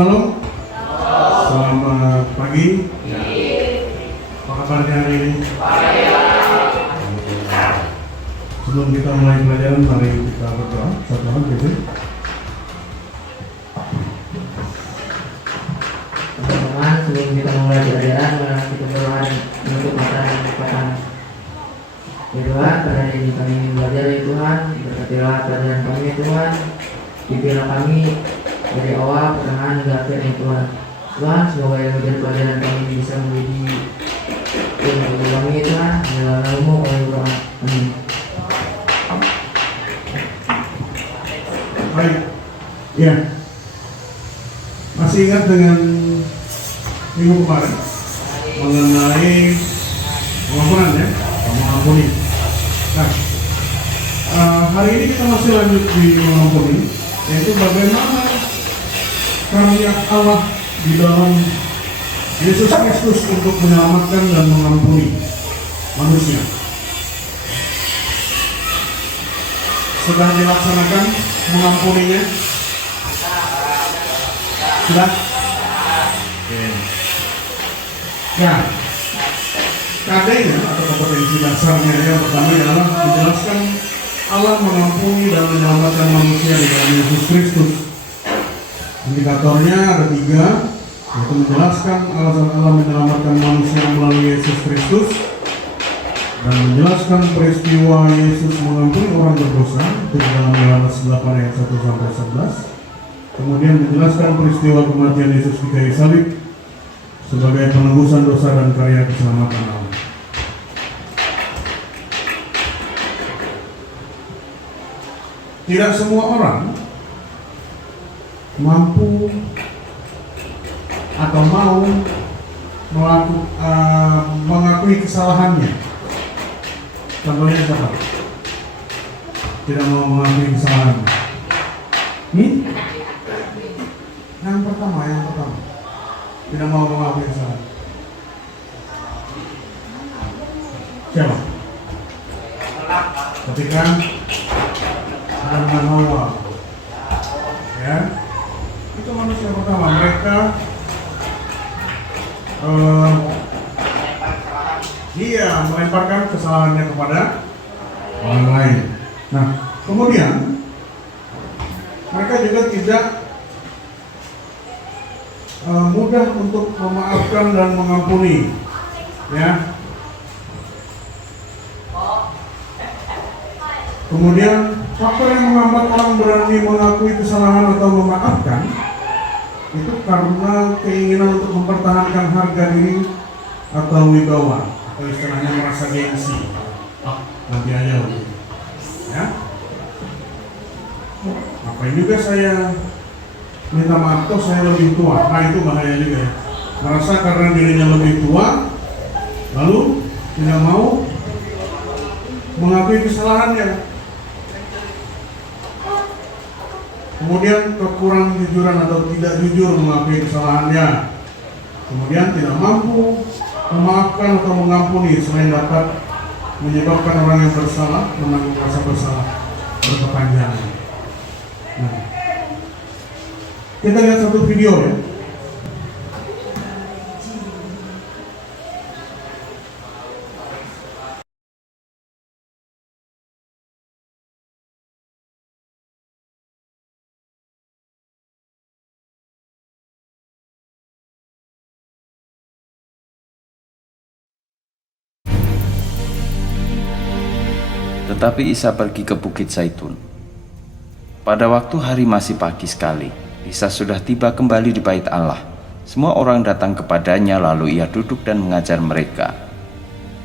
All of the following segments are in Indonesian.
Salam. Selamat pagi. Apa kabarnya hari ini? Sebelum kita mulai pelajaran, mari kita berdoa. Satu hal gitu. Teman-teman, sebelum kita mulai pelajaran, mari kita berdoa untuk mata dan kekuatan. Berdoa pada hari ini kami ingin belajar ya Tuhan, berkatilah pelajaran kami ya Tuhan. Pimpinlah kami dari awal, pertengahan hingga akhir ya Tuhan. Tuhan, semoga yang menjadi pelajaran kami bisa menjadi ilmu bagi kami ya Tuhan. Dalam namamu kami berdoa. Amin. Baik. Ya. Masih ingat dengan minggu kemarin mengenai pengampunan ya, mengampuni. Nah, hari ini kita masih lanjut di mengampuni, yaitu bagaimana karya Allah di dalam Yesus Kristus untuk menyelamatkan dan mengampuni manusia. Sudah dilaksanakan mengampuninya? Sudah? Ya, KD-nya atau kompetensi dasarnya yang pertama adalah menjelaskan Allah mengampuni dan menyelamatkan manusia di dalam Yesus Kristus. Indikatornya ada 3, yaitu menjelaskan alasan Allah menyelamatkan manusia melalui Yesus Kristus dan menjelaskan peristiwa Yesus mengampuni orang berdosa di dalam Yohanes 8 ayat 1-11. Kemudian menjelaskan peristiwa kematian Yesus di kayu salib sebagai penebusan dosa dan karya keselamatan Allah. Tidak semua orang mampu atau mau mengakui kesalahannya. Contohnya siapa? Tidak mau mengakui kesalahannya. Yang pertama. Tidak mau mengakui kesalahan. Siapa? Ketika Adam dan Hawa, ya, itu manusia pertama. Mereka melemparkan kesalahannya kepada orang lain. Nah, kemudian mereka juga tidak mudah untuk memaafkan dan mengampuni, ya. Kemudian faktor yang menghambat orang berani mengakui kesalahan atau memaafkan itu karena keinginan untuk mempertahankan harga diri atau wibawa, atau istilahnya merasa gengsi. Nanti aja loh, ya. Ngapain juga saya minta maaf, toh saya lebih tua. Nah, itu bahaya juga ya. Merasa karena dirinya lebih tua, lalu tidak mau mengakui kesalahannya. Kemudian kekurang jujuran atau tidak jujur mengakui kesalahannya. Kemudian tidak mampu memaafkan atau mengampuni selain dapat menyebabkan orang yang bersalah menanggung rasa bersalah berkepanjangan. Nah, kita lihat satu video ya. Tetapi Isa pergi ke Bukit Zaitun. Pada waktu hari masih pagi sekali, Isa sudah tiba kembali di bait Allah. Semua orang datang kepadanya, lalu ia duduk dan mengajar mereka.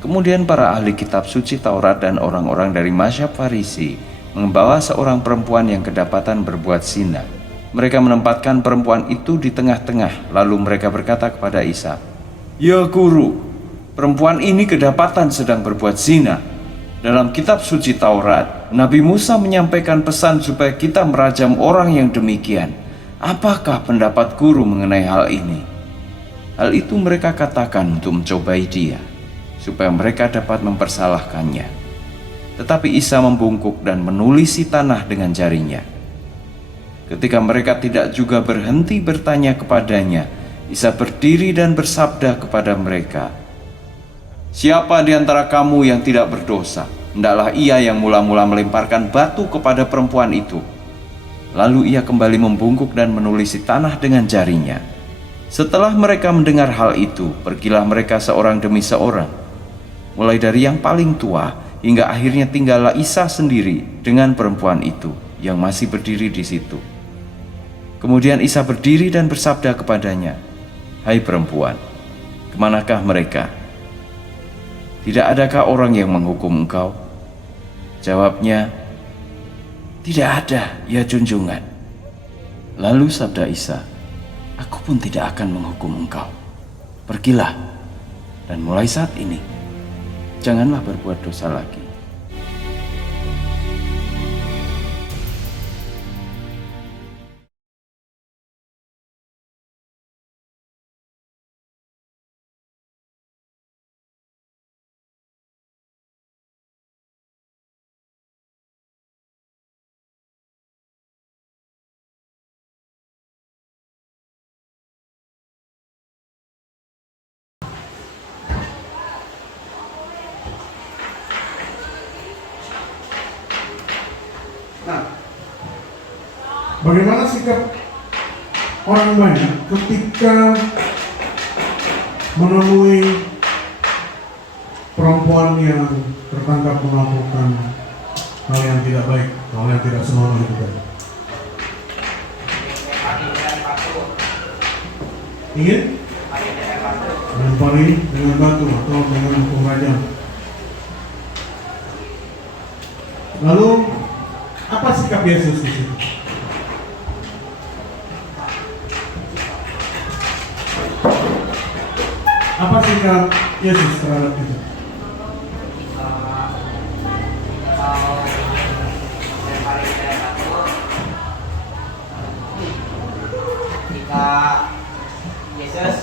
Kemudian para ahli kitab suci Taurat dan orang-orang dari mazhab Farisi membawa seorang perempuan yang kedapatan berbuat zina. Mereka menempatkan perempuan itu di tengah-tengah, lalu mereka berkata kepada Isa, "Ya Guru, perempuan ini kedapatan sedang berbuat zina. Dalam kitab suci Taurat, Nabi Musa menyampaikan pesan supaya kita merajam orang yang demikian. Apakah pendapat guru mengenai hal ini?" Hal itu mereka katakan untuk mencobai dia, supaya mereka dapat mempersalahkannya. Tetapi Isa membungkuk dan menulisi tanah dengan jarinya. Ketika mereka tidak juga berhenti bertanya kepadanya, Isa berdiri dan bersabda kepada mereka, "Siapa di antara kamu yang tidak berdosa? Hendaklah ia yang mula-mula melemparkan batu kepada perempuan itu." Lalu ia kembali membungkuk dan menulisi tanah dengan jarinya. Setelah mereka mendengar hal itu, pergilah mereka seorang demi seorang, mulai dari yang paling tua hingga akhirnya tinggallah Isa sendiri dengan perempuan itu yang masih berdiri di situ. Kemudian Isa berdiri dan bersabda kepadanya, "Hai perempuan, kemanakah mereka? Tidak adakah orang yang menghukum engkau?" Jawabnya, "Tidak ada, ya junjungan." Lalu sabda Isa, "Aku pun tidak akan menghukum engkau. Pergilah, dan mulai saat ini, janganlah berbuat dosa lagi." Nah, bagaimana sikap orang banyak ketika menemui perempuan yang tertangkap melakukan hal yang tidak baik, hal yang tidak senonoh itu tadi? Ingin melempari dengan batu atau dengan hukum rajam. Lalu apa sikap Yesus di situ? Apa sikap Yesus terhadap itu? Jika Yesus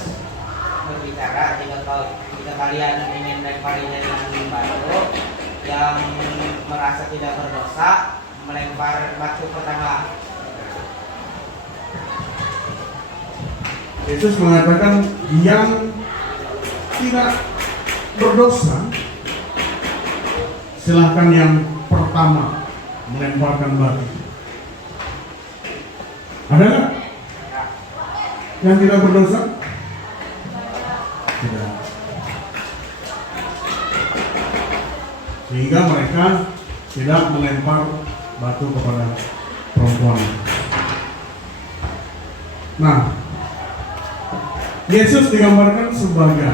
berbicara, jika kalian ingin melemparinya dengan batu, yang merasa tidak berdosa melempar batu pertama. Yesus mengatakan yang tidak berdosa silahkan yang pertama melemparkan batu. Ada nggak yang tidak berdosa? Tidak. Sehingga mereka tidak melempar batu kepada perempuan. Nah, Yesus digambarkan sebagai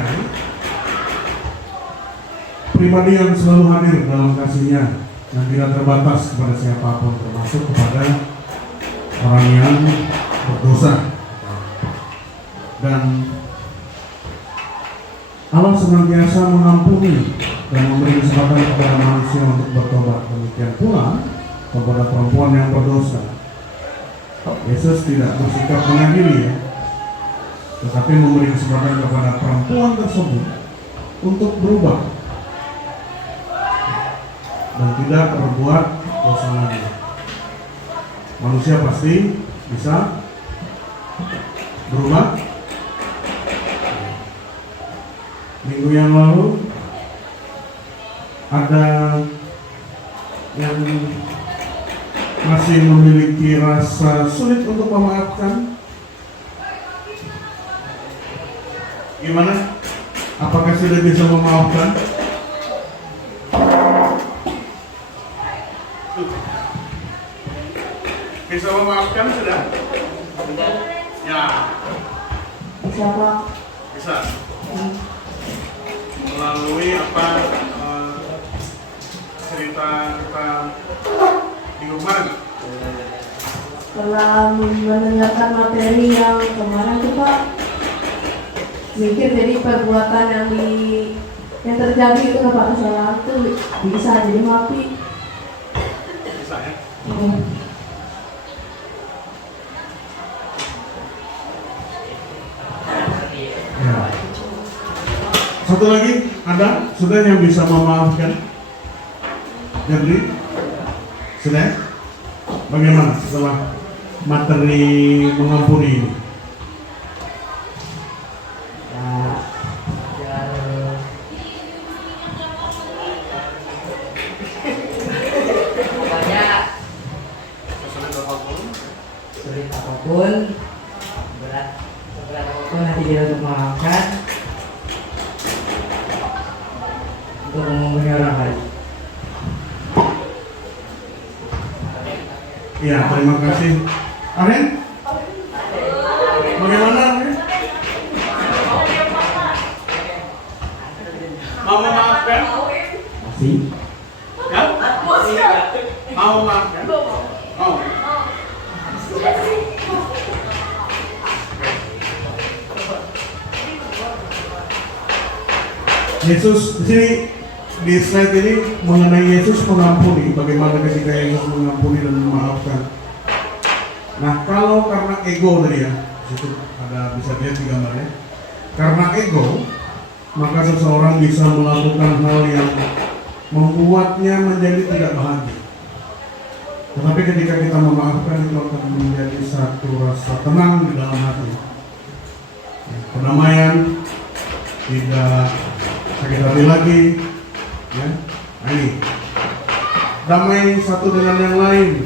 pribadi yang selalu hadir dalam kasih-Nya yang tidak terbatas kepada siapapun, termasuk kepada orang yang berdosa. Dan Allah senantiasa mengampuni dan memberi kesempatan kepada manusia untuk bertobat. Demikian pula kepada perempuan yang berdosa. Yesus tidak bersikap mengadili, tetapi memberi kesempatan kepada perempuan tersebut untuk berubah dan tidak berbuat dosa lagi. Manusia pasti bisa berubah. Minggu yang lalu ada yang masih memiliki rasa sulit untuk memaafkan. Gimana? Apakah sudah bisa memaafkan? Bisa memaafkan sudah? Ya. Bisa Pak. Bisa. Melalui apa cerita kita minggu kemarin? Setelah mendengarkan materi yang kemarin tuh Pak, mikir jadi perbuatan yang terjadi itu Pak, kesalahan itu bisa jadi mati. Bisa ya? Ya. Satu lagi, ada sudah yang bisa memaafkan? Jabri? Sudah? Bagaimana setelah materi mengampuni ini? Ya, pokoknya sulit apapun, berat apapun nanti dia untuk memaafkan, untuk mengampuni orang lain. Ya, terima kasih. Aren? Bagaimana Aren? Mau memaafkan? Masih. Ya? Mau memaafkan? Mau. Yesus di sini di slide ini mengenai Yesus mengampuni, bagaimana ketika Yesus mengampuni dan memaafkan. Nah, kalau karena ego tadi ya, situ ada bisa lihat di gambarnya. Karena ego, maka seseorang bisa melakukan hal yang membuatnya menjadi tidak bahagia. Tetapi ketika kita memaafkan, itu akan menjadi satu rasa tenang di dalam hati, kedamaian, tidak sakit hati lagi. Ya, nah ini damai satu dengan yang lain.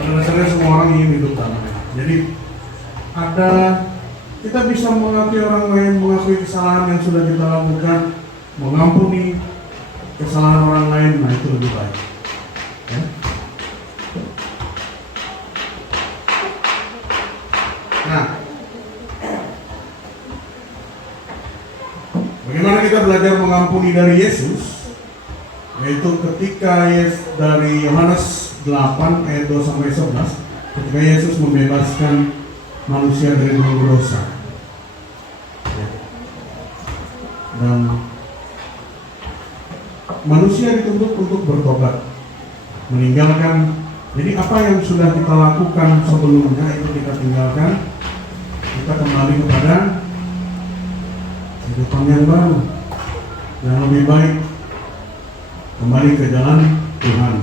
Pada dasarnya semua orang ingin hidup damai. Jadi kita bisa mengakui orang lain, mengakui kesalahan yang sudah kita lakukan, mengampuni kesalahan orang lain. Nah itu lebih baik. Ya. Nah, bagaimana kita belajar mengampuni dari Yesus? Yaitu ketika dari Yohanes 8 ayat 2 sampai 11, ketika Yesus membebaskan manusia dari dosa. Ya. Dan manusia dituntut untuk bertobat, meninggalkan. Jadi apa yang sudah kita lakukan sebelumnya itu kita tinggalkan, kita kembali kepada kehidupan yang baru, yang lebih baik, kembali ke jalan Tuhan.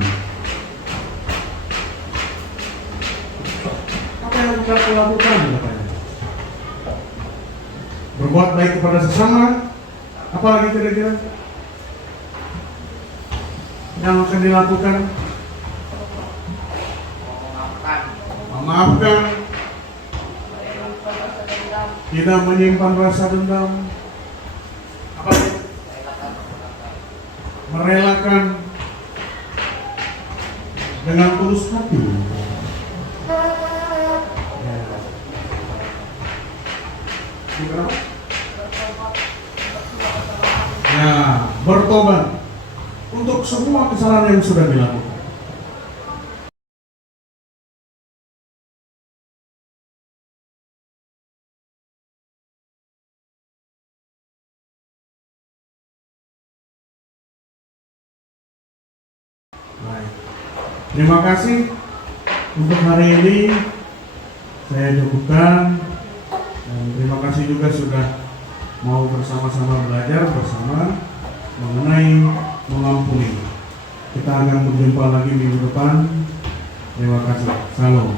Apa yang kita lakukan katanya? Berbuat baik kepada sesama. Apalagi kira-kira yang akan dilakukan? Memaafkan, tidak menyimpan rasa dendam, apa itu? Merelakan dengan tulus hati. Ya, bertobat untuk semua kesalahan yang sudah dilakukan. Baik. Terima kasih untuk hari ini saya cukupkan, dan terima kasih juga sudah mau bersama-sama belajar bersama mengenai mengampuni. Kita akan berjumpa lagi minggu depan. Terima kasih. Salam.